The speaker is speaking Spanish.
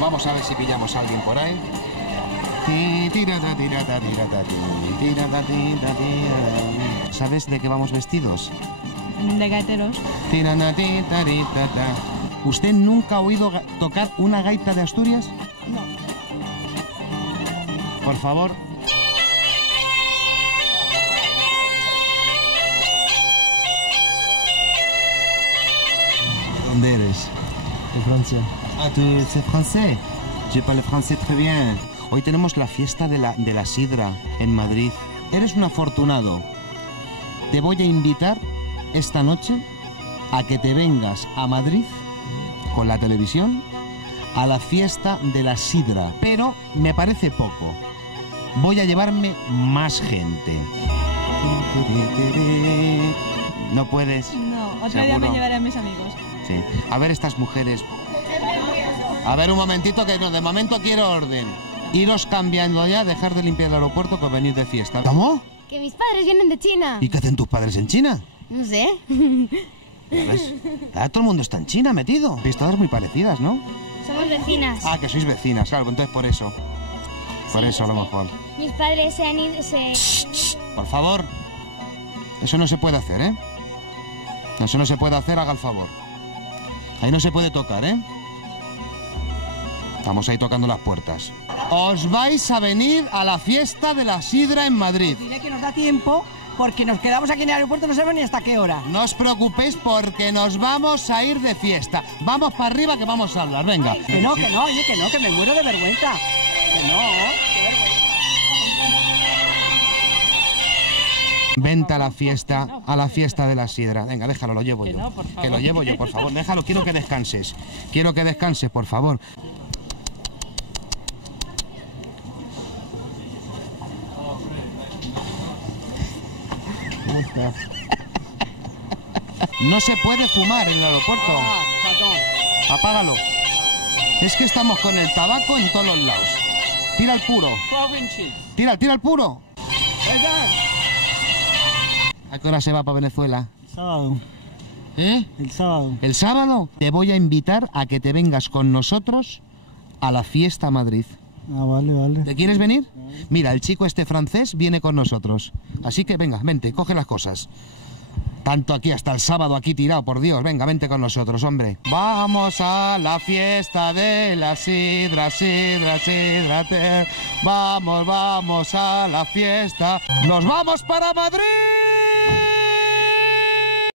Vamos a ver si pillamos a alguien por ahí. ¿Sabes de qué vamos vestidos? De gaiteros. ¿Usted nunca ha oído tocar una gaita de Asturias? No. Por favor. ¿Dónde eres? De Francia. Ah, ¿tú eres francés? Je parle français très bien. Hoy tenemos la fiesta de la sidra en Madrid. Eres un afortunado. Te voy a invitar esta noche a que te vengas a Madrid con la televisión a la fiesta de la sidra. Pero me parece poco. Voy a llevarme más gente. ¿No puedes? No, otro ¿Seguro? día me llevaré a mis amigos. Sí. A ver estas mujeres. A ver un momentito que no, de momento quiero orden. Iros cambiando ya, dejar de limpiar el aeropuerto que venís de fiesta. ¿Cómo? Que mis padres vienen de China. ¿Y qué hacen tus padres en China? No sé. ¿Ya ves? Todo el mundo está en China metido. Sois todas muy parecidas, ¿no? Somos vecinas. Ah, que sois vecinas, claro, entonces por eso. Por eso a lo mejor. Mis padres se han ido... Por favor. Eso no se puede hacer, ¿eh? Eso no se puede hacer, haga el favor. Ahí no se puede tocar, ¿eh? Estamos ahí tocando las puertas. Os vais a venir a la fiesta de la sidra en Madrid. Dile que nos da tiempo, porque nos quedamos aquí en el aeropuerto, no sabemos ni hasta qué hora. No os preocupéis porque nos vamos a ir de fiesta. Vamos para arriba que vamos a hablar, venga. Que no, oye, que no, que me muero de vergüenza. Que no, qué vergüenza. Vente a la fiesta de la sidra. Venga, déjalo, lo llevo yo. no, por favor. Que lo llevo yo, por favor. Déjalo, quiero que descanses. Quiero que descanses, por favor. ¿Cómo estás? No se puede fumar en el aeropuerto. Apágalo. Es que estamos con el tabaco en todos los lados. Tira el puro. Tira el puro. ¿A qué hora se va para Venezuela? El sábado. ¿Eh? El sábado. ¿El sábado? Te voy a invitar a que te vengas con nosotros a la fiesta a Madrid. Ah, vale, vale. ¿Te quieres venir? Mira, el chico este francés viene con nosotros. Así que venga, vente, coge las cosas. Tanto aquí, hasta el sábado aquí tirado, por Dios. Venga, vente con nosotros, hombre. Vamos a la fiesta de la sidra, sidra, sidra. Vamos a la fiesta. ¡Nos vamos para Madrid!